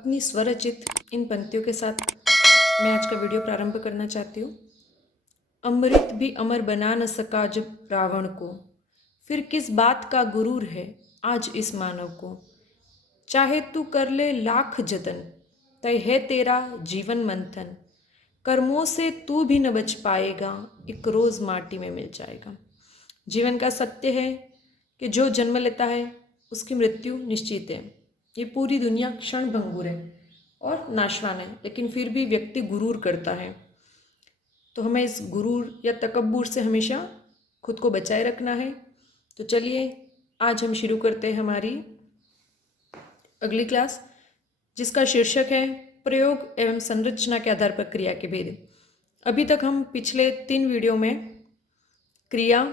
अपनी स्वरचित इन पंक्तियों के साथ मैं आज का वीडियो प्रारंभ करना चाहती हूँ। अमृत भी अमर बना न सका जब रावण को, फिर किस बात का गुरूर है आज इस मानव को। चाहे तू कर ले लाख जतन, तय है तेरा जीवन मंथन। कर्मों से तू भी न बच पाएगा, एक रोज़ माटी में मिल जाएगा। जीवन का सत्य है कि जो जन्म लेता है उसकी मृत्यु निश्चित है। ये पूरी दुनिया क्षण भंगुर है और नाशवान है, लेकिन फिर भी व्यक्ति गुरूर करता है। तो हमें इस गुरूर या तकब्बुर से हमेशा खुद को बचाए रखना है। तो चलिए आज हम शुरू करते हैं हमारी अगली क्लास, जिसका शीर्षक है प्रयोग एवं संरचना के आधार पर क्रिया के भेद। अभी तक हम पिछले 3 वीडियो में क्रिया,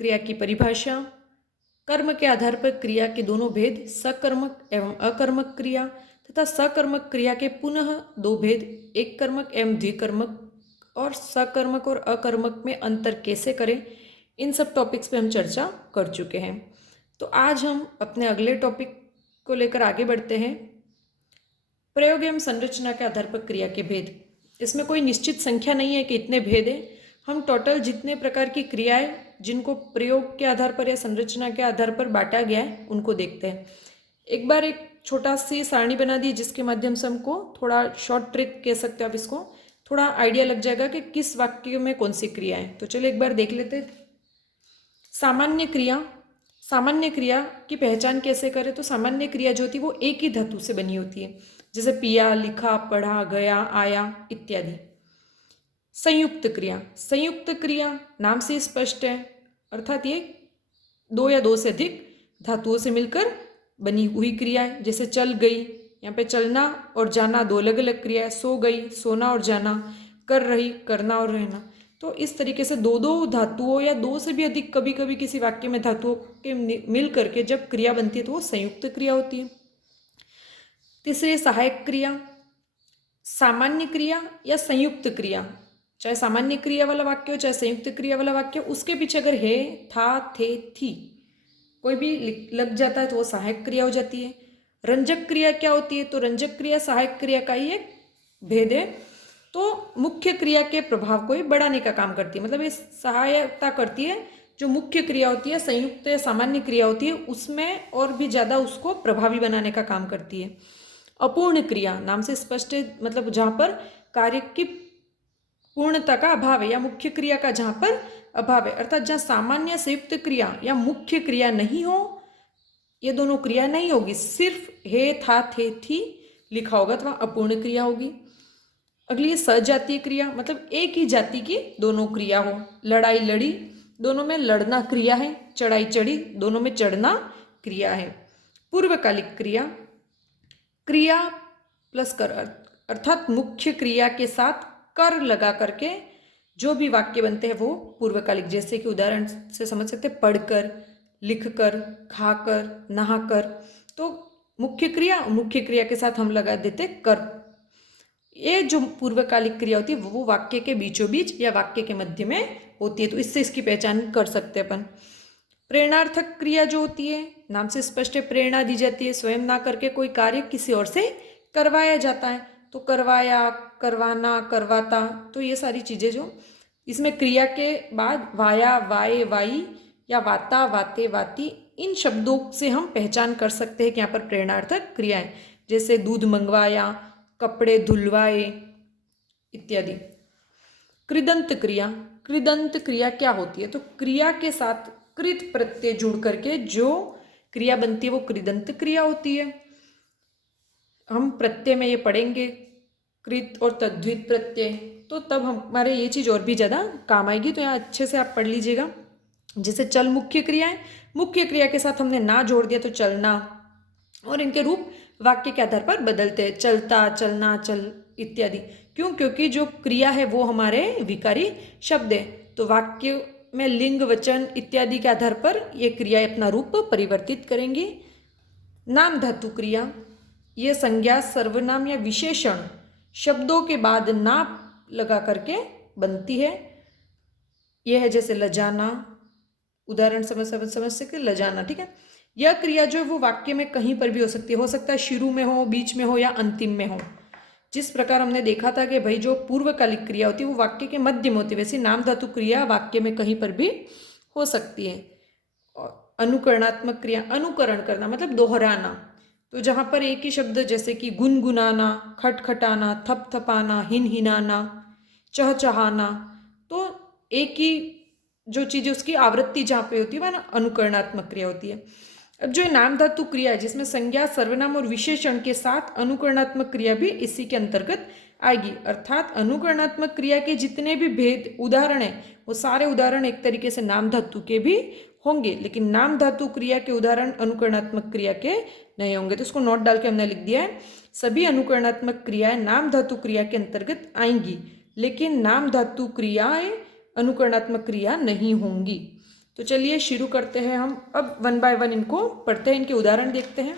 क्रिया की परिभाषा, कर्म के आधार पर क्रिया के दोनों भेद, सकर्मक एवं अकर्मक क्रिया, तथा सकर्मक क्रिया के पुनः 2 भेद, एक कर्मक एवं द्विकर्मक, और सकर्मक और अकर्मक में अंतर कैसे करें, इन सब टॉपिक्स पे हम चर्चा कर चुके हैं। तो आज हम अपने अगले टॉपिक को लेकर आगे बढ़ते हैं, प्रयोग एवं संरचना के आधार पर क्रिया के भेद। इसमें कोई निश्चित संख्या नहीं है कि इतने भेद हैं। हम टोटल जितने प्रकार की क्रियाएं जिनको प्रयोग के आधार पर या संरचना के आधार पर बांटा गया है उनको देखते हैं। एक बार एक छोटा सी सारणी बना दी जिसके माध्यम से हमको थोड़ा शॉर्ट ट्रिक कह सकते हो आप इसको, थोड़ा आइडिया लग जाएगा कि किस वाक्य में कौन सी क्रिया है। तो चलिए एक बार देख लेते हैं। सामान्य क्रिया, सामान्य क्रिया की पहचान कैसे करें? तो सामान्य क्रिया जो होती है वो एक ही धातु से बनी होती है, जैसे पिया, लिखा, पढ़ा, गया, आया इत्यादि। संयुक्त क्रिया, संयुक्त क्रिया नाम से स्पष्ट है, अर्थात ये 2 या 2 से अधिक धातुओं से मिलकर बनी हुई क्रिया है। जैसे चल गई, यहाँ पे चलना और जाना 2 अलग अलग क्रिया है। सो गई, सोना और जाना। कर रही, करना और रहना। तो इस तरीके से 2 धातुओं या 2 से भी अधिक कभी कभी किसी वाक्य में धातुओं के मिल करके जब क्रिया बनती है तो वो संयुक्त क्रिया होती है। तीसरी सहायक क्रिया, सामान्य क्रिया या संयुक्त क्रिया, चाहे सामान्य क्रिया वाला वाक्य हो चाहे संयुक्त क्रिया वाला वाक्य हो, उसके पीछे अगर है, था, थे, थी कोई भी लग जाता है तो वो सहायक क्रिया हो जाती है। रंजक क्रिया क्या होती है? तो रंजक क्रिया सहायक क्रिया का ही एक भेद है। तो मुख्य क्रिया के प्रभाव को ही बढ़ाने का काम करती है, मतलब ये सहायता करती है। जो मुख्य क्रिया होती है, संयुक्त या सामान्य क्रिया होती है, उसमें और भी ज़्यादा उसको प्रभावी बनाने का काम करती है। अपूर्ण क्रिया नाम से स्पष्ट है, मतलब जहाँ पर कार्य की पूर्णता का अभाव है या मुख्य क्रिया का जहाँ पर अभाव है, अर्थात जहाँ सामान्य संयुक्त क्रिया या मुख्य क्रिया नहीं हो, ये दोनों क्रिया नहीं होगी, सिर्फ है, था, थे, थी लिखा होगा तो वहाँ अपूर्ण क्रिया होगी। अगली सजातीय क्रिया, मतलब एक ही जाति की दोनों क्रिया हो। लड़ाई लड़ी, दोनों में लड़ना क्रिया है। चढ़ाई चढ़ी, दोनों में चढ़ना क्रिया है। पूर्वकालिक क्रिया, क्रिया प्लस कर, अर्थात मुख्य क्रिया के साथ कर लगा करके जो भी वाक्य बनते हैं वो पूर्वकालिक। जैसे कि उदाहरण से समझ सकते हैं, पढ़कर, लिखकर, खाकर, नहाकर। तो मुख्य क्रिया के साथ हम लगा देते कर। ये जो पूर्वकालिक क्रिया होती है वो वाक्य के बीचों बीच या वाक्य के मध्य में होती है, तो इससे इसकी पहचान कर सकते हैं अपन। प्रेरणार्थक क्रिया जो होती है, नाम से स्पष्ट है, प्रेरणा दी जाती है, स्वयं ना करके कोई कार्य किसी और से करवाया जाता है। तो करवाया, करवाना, करवाता, तो ये सारी चीज़ें जो इसमें क्रिया के बाद वाया, वाए, वाई या वाता, वाते, वाती, इन शब्दों से हम पहचान कर सकते हैं कि यहाँ पर प्रेरणार्थक क्रिया है। जैसे दूध मंगवाया, कपड़े धुलवाए इत्यादि। कृदंत क्रिया, कृदंत क्रिया क्या होती है? तो क्रिया के साथ कृत प्रत्यय जुड़ करके जो क्रिया बनती है वो कृदंत क्रिया होती है। हम प्रत्यय में ये पढ़ेंगे कृत और तद्धित प्रत्यय, तो तब हमारे ये चीज़ और भी ज़्यादा काम आएगी। तो यहाँ अच्छे से आप पढ़ लीजिएगा। जैसे चल मुख्य क्रिया है, मुख्य क्रिया के साथ हमने ना जोड़ दिया तो चलना, और इनके रूप वाक्य के आधार पर बदलते हैं, चलता, चलना, चल इत्यादि। क्यों? क्योंकि जो क्रिया है वो हमारे विकारी शब्द है, तो वाक्य में लिंग, वचन इत्यादि के आधार पर ये क्रिया अपना रूप परिवर्तित करेंगी। नाम धातु क्रिया, ये संज्ञा, सर्वनाम या विशेषण शब्दों के बाद ना लगा करके बनती है। यह है जैसे लजाना, उदाहरण समझ सके लजाना, ठीक है। यह क्रिया जो है वो वाक्य में कहीं पर भी हो सकता है शुरू में हो, बीच में हो या अंतिम में हो। जिस प्रकार हमने देखा था कि भाई जो पूर्वकालिक क्रिया होती है वो वाक्य के मध्य में होती है, वैसे नाम धातु क्रिया वाक्य में कहीं पर भी हो सकती है। अनुकरणात्मक क्रिया, अनुकरण करना मतलब दोहराना, तो जहाँ पर एक ही शब्द जैसे कि गुनगुनाना, खटखटाना, थपथपाना, हिनहिनाना, चहचहाना, तो एक ही जो चीज़ उसकी आवृत्ति जहाँ पे होती है वह ना अनुकरणात्मक क्रिया होती है। अब जो नाम धातु क्रिया है जिसमें संज्ञा, सर्वनाम और विशेषण के साथ अनुकरणात्मक क्रिया भी इसी के अंतर्गत आएगी। अर्थात अनुकरणात्मक क्रिया के जितने भी भेद उदाहरण हैं वो सारे उदाहरण एक तरीके से नाम धातु के भी होंगे, लेकिन नाम धातु क्रिया के उदाहरण अनुकरणात्मक क्रिया के नहीं होंगे। तो उसको नोट डाल के हमने लिख दिया है, सभी अनुकरणात्मक क्रियाएं नाम धातु क्रिया के अंतर्गत आएंगी, लेकिन नाम धातु क्रियाएं अनुकरणात्मक क्रिया नहीं होंगी। तो चलिए शुरू करते हैं हम, अब 1 बाय 1 इनको पढ़ते हैं, इनके उदाहरण देखते हैं।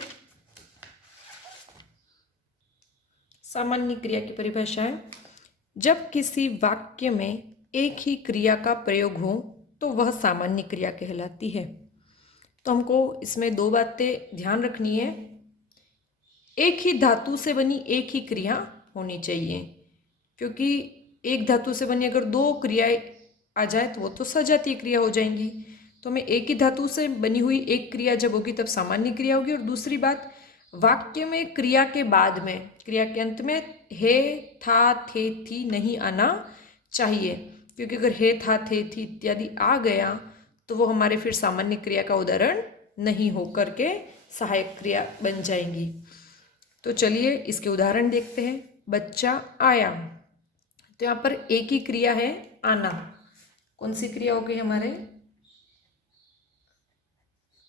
सामान्य क्रिया की परिभाषा है, जब किसी वाक्य में एक ही क्रिया का प्रयोग हो तो वह सामान्य क्रिया कहलाती है। तो हमको इसमें दो बातें ध्यान रखनी है। एक ही धातु से बनी एक ही क्रिया होनी चाहिए, क्योंकि एक धातु से बनी अगर दो क्रियाएं आ जाए तो वो तो सजातीय क्रिया हो जाएंगी। तो हमें एक ही धातु से बनी हुई एक क्रिया जब होगी तब सामान्य क्रिया होगी। और दूसरी बात, वाक्य में क्रिया के बाद में, क्रिया के अंत में हे, था, थे, थी नहीं आना चाहिए, क्योंकि अगर हे, था, थे, थी इत्यादि आ गया तो वो हमारे फिर सामान्य क्रिया का उदाहरण नहीं होकर के सहायक क्रिया बन जाएंगी। तो चलिए इसके उदाहरण देखते हैं। बच्चा आया, तो यहाँ पर एक ही क्रिया है आना। कौन सी क्रिया हो गई हमारे?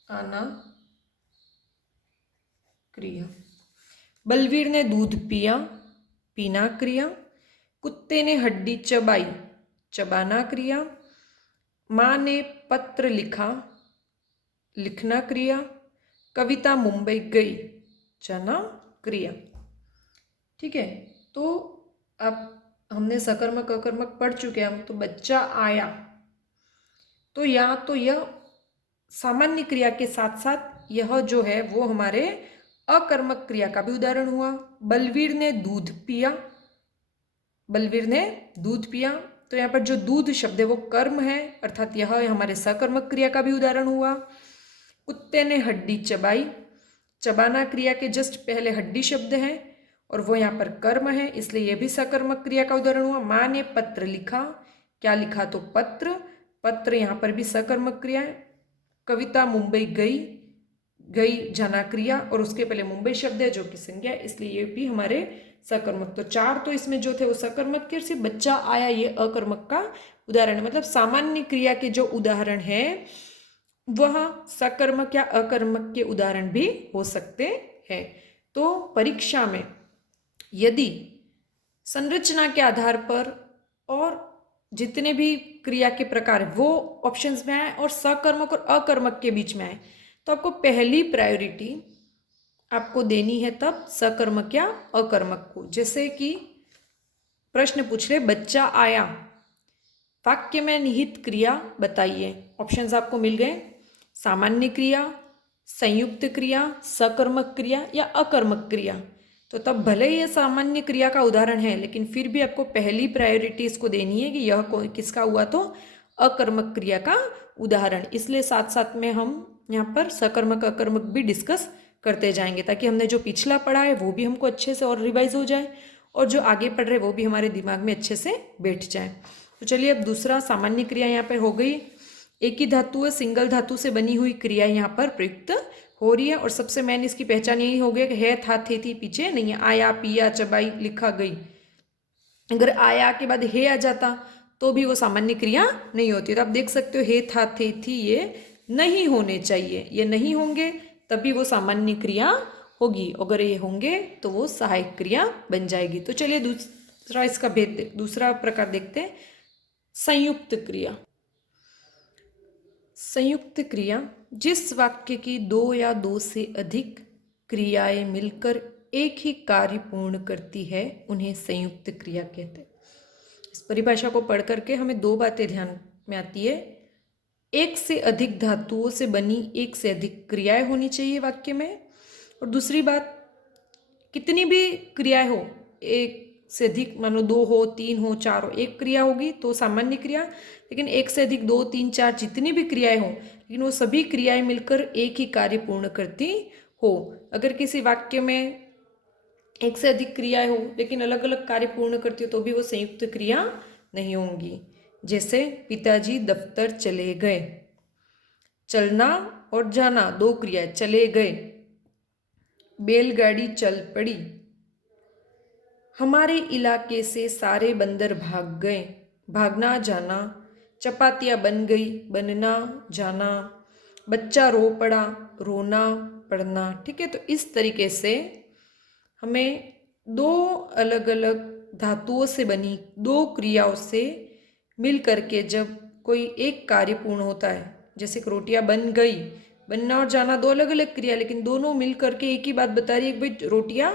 आना क्रिया। बलवीर ने दूध पिया, पीना क्रिया। कुत्ते ने हड्डी चबाई, चबाना क्रिया। माँ ने पत्र लिखा, लिखना क्रिया। कविता मुंबई गई, जाना क्रिया। ठीक है, तो अब हमने सकर्मक अकर्मक पढ़ चुके हैं हम। तो बच्चा आया, तो या तो यह सामान्य क्रिया के साथ साथ यह जो है वो हमारे अकर्मक क्रिया का भी उदाहरण हुआ। बलवीर ने दूध पिया, बलवीर ने दूध पिया, तो यहाँ पर जो दूध शब्द है वो कर्म है, अर्थात यह हमारे सकर्मक क्रिया का भी उदाहरण हुआ। कुत्ते ने हड्डी चबाई, चबाना क्रिया के जस्ट पहले हड्डी शब्द है और वो यहाँ पर कर्म है, इसलिए यह भी सकर्मक क्रिया का उदाहरण हुआ। माँ ने पत्र लिखा, क्या लिखा? तो पत्र, पत्र यहाँ पर भी सकर्मक क्रिया है। कविता मुंबई गई, गई जाना क्रिया और उसके पहले मुंबई शब्द है जो कि संज्ञा, इसलिए ये भी हमारे सकर्मक। तो चार तो इसमें जो थे वो सकर्मक के, सिर्फ बच्चा आया ये अकर्मक का उदाहरण है। मतलब सामान्य क्रिया के जो उदाहरण है वह सकर्मक या अकर्मक के उदाहरण भी हो सकते हैं। तो परीक्षा में यदि संरचना के आधार पर और जितने भी क्रिया के प्रकार वो ऑप्शंस में आए और सकर्मक और अकर्मक के बीच में आए तो आपको पहली प्रायोरिटी आपको देनी है तब सकर्मक या अकर्मक को। जैसे कि प्रश्न पूछ रहे बच्चा आया, वाक्य में निहित क्रिया बताइए। ऑप्शंस आपको मिल गए, सामान्य क्रिया, संयुक्त क्रिया, सकर्मक क्रिया या अकर्मक क्रिया। तो तब भले ही यह सामान्य क्रिया का उदाहरण है लेकिन फिर भी आपको पहली प्रायोरिटी इसको देनी है कि यह किसका हुआ? तो अकर्मक क्रिया का उदाहरण। इसलिए साथ साथ में हम यहाँ पर सकर्मक अकर्मक भी डिस्कस करते जाएंगे ताकि हमने जो पिछला पढ़ा है वो भी हमको अच्छे से और रिवाइज हो जाए और जो आगे पढ़ रहे वो भी हमारे दिमाग में अच्छे से बैठ जाए। तो चलिए अब दूसरा सामान्य क्रिया यहाँ पर हो गई। एक ही धातु है, सिंगल धातु से बनी हुई क्रिया यहाँ पर प्रयुक्त हो रही है और सबसे मेन इसकी पहचान यही हो गया कि है, था, थे, थी पीछे नहीं है। आया, पिया, चबाई, लिखा, गई। अगर आया के बाद हे आ जाता तो भी वो सामान्य क्रिया नहीं होती। तो आप देख सकते हो हे, था, थे, थी ये नहीं होने चाहिए, ये नहीं होंगे तभी वो सामान्य क्रिया होगी। अगर ये होंगे तो वो सहायक क्रिया बन जाएगी। तो चलिए दूसरा इसका भेद, दूसरा प्रकार देखते हैं, संयुक्त क्रिया। संयुक्त क्रिया जिस वाक्य की दो या दो से अधिक क्रियाएं मिलकर एक ही कार्य पूर्ण करती है उन्हें संयुक्त क्रिया कहते हैं। इस परिभाषा को पढ़ करके हमें दो बातें ध्यान में आती है। एक से अधिक धातुओं से बनी एक से अधिक क्रियाएं होनी चाहिए वाक्य में। और दूसरी बात, कितनी भी क्रियाएं हो, एक से अधिक, मानो 2 हो, 3 हो, 4 हो, एक क्रिया होगी तो सामान्य क्रिया। लेकिन एक से अधिक 2, 3, 4 जितनी भी क्रियाएं हो, लेकिन वो सभी क्रियाएं मिलकर एक ही कार्य पूर्ण करती हो। अगर किसी वाक्य में एक से अधिक क्रियाएं हो लेकिन अलग अलग कार्य पूर्ण करती हो तो भी वो संयुक्त क्रिया नहीं होंगी। जैसे पिताजी दफ्तर चले गए। चलना और जाना 2 क्रिया, चले गए। बैलगाड़ी चल पड़ी। हमारे इलाके से सारे बंदर भाग गए। भागना जाना। चपातियाँ बन गई, बनना जाना। बच्चा रो पड़ा, रोना पढ़ना। ठीक है, तो इस तरीके से हमें 2 अलग अलग धातुओं से बनी 2 क्रियाओं से मिल करके जब कोई एक कार्य पूर्ण होता है, जैसे कि रोटियां बन गई, बनना और जाना 2 अलग अलग क्रिया, लेकिन दोनों मिल करके एक ही बात बता रही है कि भाई रोटियां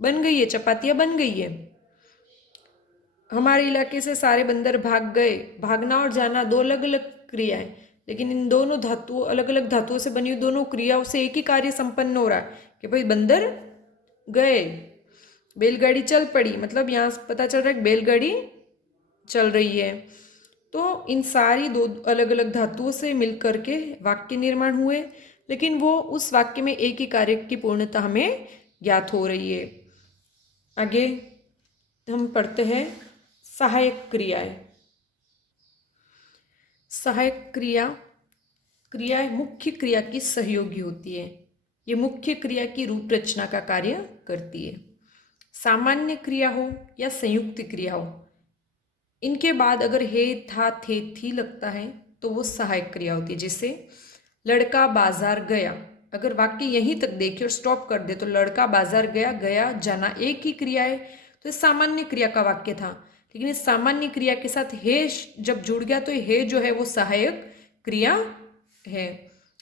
बन गई है, चपातियां बन गई है। हमारे इलाके से सारे बंदर भाग गए। भागना और जाना 2 अलग अलग क्रियाएं, लेकिन इन दोनों धातुओं, अलग अलग धातुओं से बनी हुई दोनों क्रियाओं से एक ही कार्य संपन्न हो रहा है कि भाई बंदर गए। बैलगाड़ी चल पड़ी, मतलब यहाँ पता चल रहा है कि बैलगाड़ी चल रही है। तो इन सारी 2 अलग अलग धातुओं से मिलकर के वाक्य निर्माण हुए, लेकिन वो उस वाक्य में एक ही कार्य की पूर्णता हमें ज्ञात हो रही है। आगे हम पढ़ते हैं सहायक क्रियाएं। सहायक क्रियाएं मुख्य क्रिया की सहयोगी होती है। ये मुख्य क्रिया की रूप रचना का कार्य करती है। सामान्य क्रिया हो या संयुक्त क्रिया हो, इनके बाद अगर हे, था, थे, थी लगता है तो वो सहायक क्रिया होती है। जैसे लड़का बाजार गया, अगर वाक्य यहीं तक देखे और स्टॉप कर दे तो लड़का बाजार गया, गया जाना एक ही क्रिया है, तो ये सामान्य क्रिया का वाक्य था। लेकिन इस सामान्य क्रिया के साथ हे जब जुड़ गया तो हे जो है वो सहायक क्रिया है।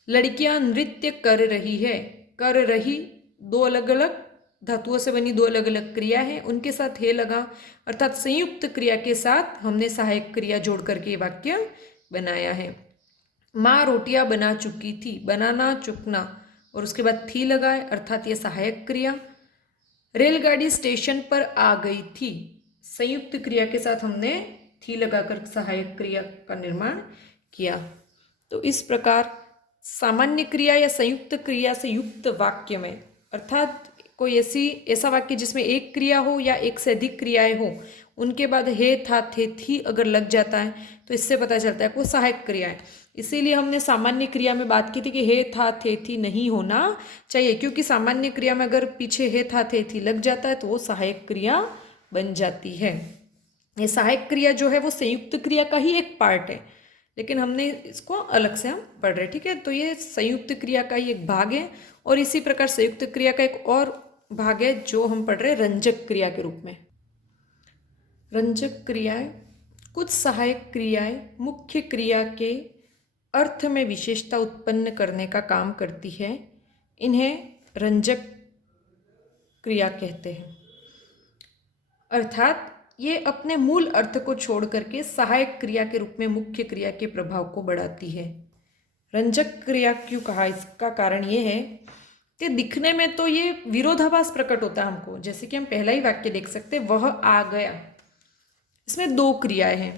लड़कियां नृत्य कर रही है, कर रही 2 अलग अलग धातुओं से बनी 2 अलग अलग क्रिया है, उनके साथ हे लगा, अर्थात संयुक्त क्रिया के साथ हमने सहायक क्रिया जोड़ करके वाक्य बनाया है। माँ रोटियां बना चुकी थी, बनाना चुकना, और उसके बाद थी लगाए, अर्थात ये सहायक क्रिया। रेलगाड़ी स्टेशन पर आ गई थी, संयुक्त क्रिया के साथ हमने थी लगाकर सहायक क्रिया का निर्माण किया। तो इस प्रकार सामान्य क्रिया या संयुक्त क्रिया से युक्त वाक्य में, अर्थात कोई ऐसा वाक्य जिसमें एक क्रिया हो या एक से अधिक क्रियाएं हो, उनके बाद हे, था, थे, थी अगर लग जाता है तो इससे पता चलता है कि वो सहायक क्रिया है। इसीलिए हमने सामान्य क्रिया में बात की थी कि हे, था, थे, थी नहीं होना चाहिए, क्योंकि सामान्य क्रिया में अगर पीछे हे, था, थे, थी लग जाता है तो वो सहायक क्रिया बन जाती है। ये सहायक क्रिया जो है वो संयुक्त क्रिया का ही एक पार्ट है, लेकिन हमने इसको अलग से हम पढ़ रहे हैं। ठीक है, तो ये संयुक्त क्रिया का ही एक भाग है। और इसी प्रकार संयुक्त क्रिया का एक और भाग है जो हम पढ़ रहे हैं रंजक क्रिया के रूप में। रंजक क्रियाएं कुछ सहायक क्रियाएं मुख्य क्रिया के अर्थ में विशेषता उत्पन्न करने का काम करती है, इन्हें रंजक क्रिया कहते हैं। अर्थात ये अपने मूल अर्थ को छोड़ करके सहायक क्रिया के रूप में मुख्य क्रिया के प्रभाव को बढ़ाती है। रंजक क्रिया क्यों कहा, इसका कारण ये है कि दिखने में तो ये विरोधाभास प्रकट होता है हमको। जैसे कि हम पहला ही वाक्य देख सकते हैं, वह आ गया, इसमें 2 क्रियाएं हैं।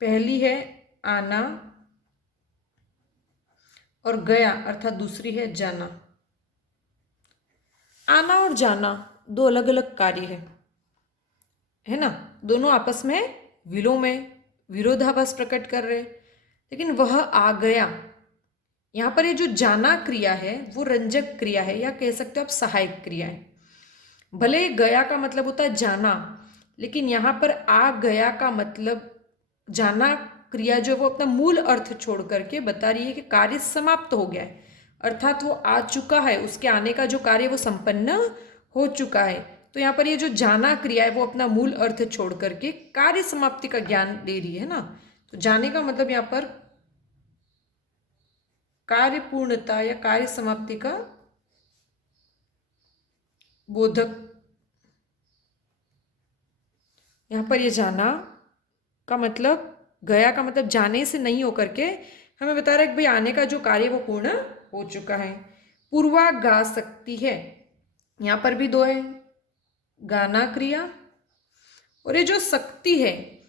पहली है आना और गया, अर्थात दूसरी है जाना। आना और जाना 2 अलग अलग कार्य है ना, दोनों आपस में विलोम है, विरोधाभास प्रकट कर रहे। लेकिन वह आ गया, यहाँ पर ये जो जाना क्रिया है वो रंजक क्रिया है, या कह सकते हो आप सहायक क्रिया है। भले गया का मतलब होता है जाना, लेकिन यहाँ पर आ गया का मतलब जाना क्रिया जो वो अपना मूल अर्थ छोड़ करके बता रही है कि कार्य समाप्त हो गया है, अर्थात वो आ चुका है, उसके आने का जो कार्य वो संपन्न हो चुका है। तो यहाँ पर ये जो जाना क्रिया है वो अपना मूल अर्थ छोड़ करके कार्य समाप्ति का ज्ञान दे रही है ना। तो जाने का मतलब यहाँ पर कार्य पूर्णता या कार्य समाप्ति का बोधक। यहाँ पर ये जाना का मतलब, गया का मतलब जाने से नहीं होकर के हमें बता रहा है कि भाई आने का जो कार्य वो पूर्ण हो चुका है। पूर्वा गा सकती है, यहाँ पर भी दो है, गाना क्रिया, और ये जो शक्ति है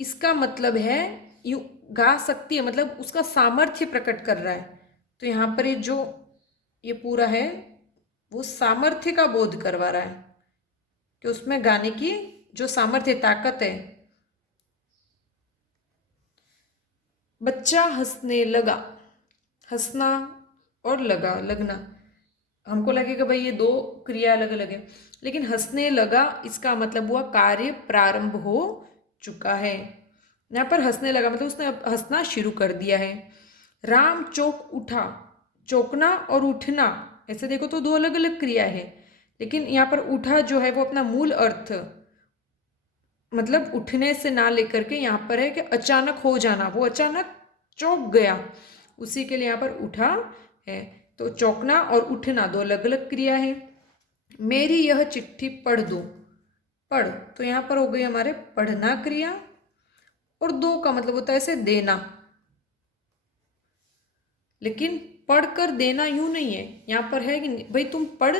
इसका मतलब है यू गा सकती है मतलब उसका सामर्थ्य प्रकट कर रहा है। तो यहाँ पर ये पूरा है वो सामर्थ्य का बोध करवा रहा है कि उसमें गाने की जो सामर्थ्य ताकत है। बच्चा हंसने लगा, हंसना और लगना, हमको लगेगा भाई ये दो क्रिया अलग अलग है, लेकिन हंसने लगा इसका मतलब हुआ कार्य प्रारंभ हो चुका है। यहाँ पर हंसने लगा मतलब उसने हंसना शुरू कर दिया है। राम चौक उठा, चौकना और उठना ऐसे देखो तो दो अलग अलग क्रिया है, लेकिन यहाँ पर उठा जो है वो अपना मूल अर्थ मतलब उठने से ना लेकर के यहाँ पर है कि अचानक हो जाना, वो अचानक चौंक गया, उसी के लिए यहाँ पर उठा है। तो चौंकना और उठना दो अलग अलग क्रिया है। मेरी यह चिट्ठी पढ़ दो, पढ़ तो यहाँ पर हो गई हमारे पढ़ना क्रिया, और दो का मतलब होता है ऐसे देना, लेकिन पढ़कर देना यूं नहीं है, यहाँ पर है कि भाई तुम पढ़,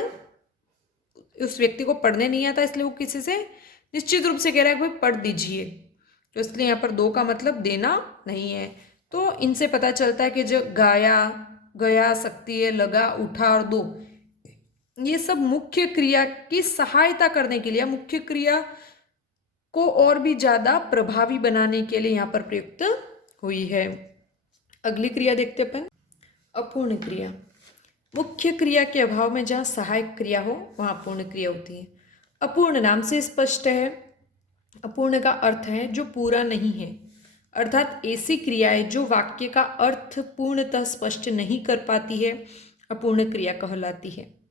उस व्यक्ति को पढ़ने नहीं आता इसलिए वो किसी से निश्चित रूप से कह रहा है भाई पढ़ दीजिए, तो इसलिए यहाँ पर दो का मतलब देना नहीं है। तो इनसे पता चलता है कि जो गाया, गया, सकती है, लगा, उठा और दो, ये सब मुख्य क्रिया की सहायता करने के लिए, मुख्य क्रिया को और भी ज्यादा प्रभावी बनाने के लिए यहाँ पर प्रयुक्त हुई है। अगली क्रिया देखते अपन, अपूर्ण क्रिया। मुख्य क्रिया के अभाव में जहाँ सहायक क्रिया हो वहाँ अपूर्ण क्रिया होती है। अपूर्ण नाम से स्पष्ट है, अपूर्ण का अर्थ है जो पूरा नहीं है, अर्थात ऐसी क्रियाएं जो वाक्य का अर्थ पूर्णतः स्पष्ट नहीं कर पाती है अपूर्ण क्रिया कहलाती है।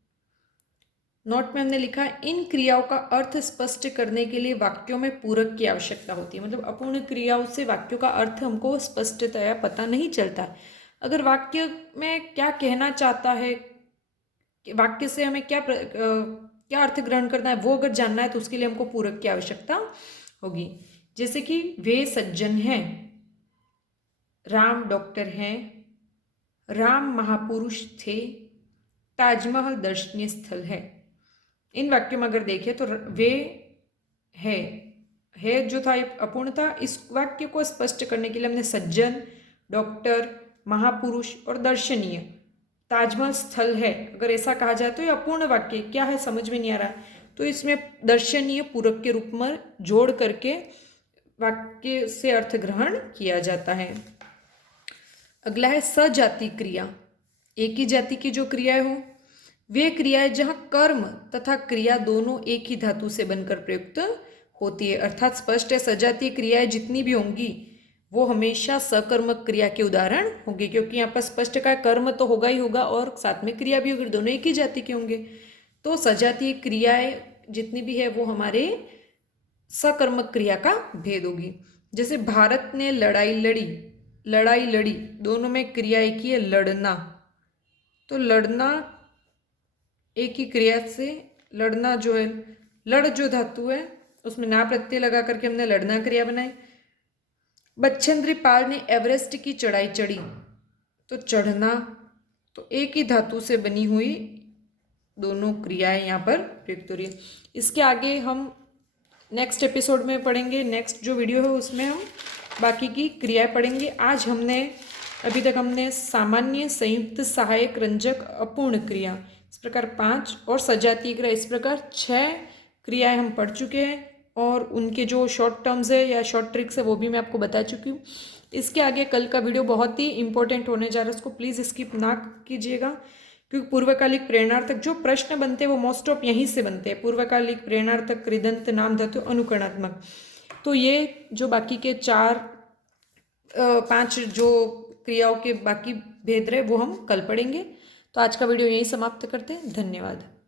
नोट में हमने लिखा है इन क्रियाओं का अर्थ स्पष्ट करने के लिए वाक्यों में पूरक की आवश्यकता होती है। मतलब अपूर्ण क्रियाओं से वाक्यों का अर्थ हमको स्पष्टतया पता नहीं चलता। अगर वाक्य में क्या कहना चाहता है, वाक्य से हमें क्या अर्थ ग्रहण करना है वो अगर जानना है तो उसके लिए हमको पूरक की आवश्यकता होगी। जैसे कि वे सज्जन हैं, राम डॉक्टर हैं, राम महापुरुष थे, ताजमहल दर्शनीय स्थल है। इन वाक्यों में अगर देखें तो वे है जो था अपूर्ण था, इस वाक्य को स्पष्ट करने के लिए हमने सज्जन, डॉक्टर, महापुरुष और दर्शनीय, ताजमहल स्थल है, अगर ऐसा कहा जाए तो ये अपूर्ण वाक्य क्या है समझ में नहीं आ रहा, तो इसमें दर्शनीय पूरक के रूप में जोड़ करके वाक्य से अर्थ ग्रहण किया जाता है। अगला है सजाति क्रिया। एक ही जाति की जो क्रियाएं हो, वे क्रियाएं जहाँ कर्म तथा क्रिया दोनों एक ही धातु से बनकर प्रयुक्त होती है, अर्थात स्पष्ट है सजातीय क्रियाएं जितनी भी होंगी वो हमेशा सकर्मक क्रिया के उदाहरण होंगे, क्योंकि यहाँ पर स्पष्ट का कर्म तो होगा ही होगा और साथ में क्रिया भी होगी, दोनों एक ही जाति के होंगे। तो सजातीय क्रियाएं जितनी भी है वो हमारे सकर्मक क्रिया का भेद होगी। जैसे भारत ने लड़ाई लड़ी, दोनों में क्रिया एक ही है, लड़ना। तो लड़ना एक ही क्रिया से, लड़ना जो है, लड़ जो धातु है उसमें ना प्रत्यय लगा करके हमने लड़ना क्रिया बनाई। बच्छेंद्री पाल ने एवरेस्ट की चढ़ाई चढ़ी, तो चढ़ना, तो एक ही धातु से बनी हुई दोनों क्रियाएं यहाँ पर प्रयुक्त हो रही है। इसके आगे हम नेक्स्ट एपिसोड में पढ़ेंगे, नेक्स्ट जो वीडियो है उसमें हम बाकी की क्रियाएं पढ़ेंगे। आज अभी तक हमने सामान्य, संयुक्त, सहायक, रंजक, अपूर्ण क्रिया इस प्रकार 5 और सजातीय क्रिया इस प्रकार 6 क्रियाएं हम पढ़ चुके हैं, और उनके जो शॉर्ट टर्म्स है या शॉर्ट ट्रिक्स है वो भी मैं आपको बता चुकी हूँ। इसके आगे कल का वीडियो बहुत ही इंपॉर्टेंट होने जा रहा है, उसको प्लीज़ स्किप ना कीजिएगा, क्योंकि पूर्वकालिक प्रेरणार्थक जो प्रश्न बनते हैं वो मोस्ट ऑफ यहीं से बनते हैं, पूर्वकालिक प्रेरणार्थक, कृदंत, नाम धातु, अनुकरणात्मक। तो ये जो बाकी के 4-5 जो क्रियाओं के बाकी भेद रहे वो हम कल पढ़ेंगे। तो आज का वीडियो यहीं समाप्त करते हैं। धन्यवाद।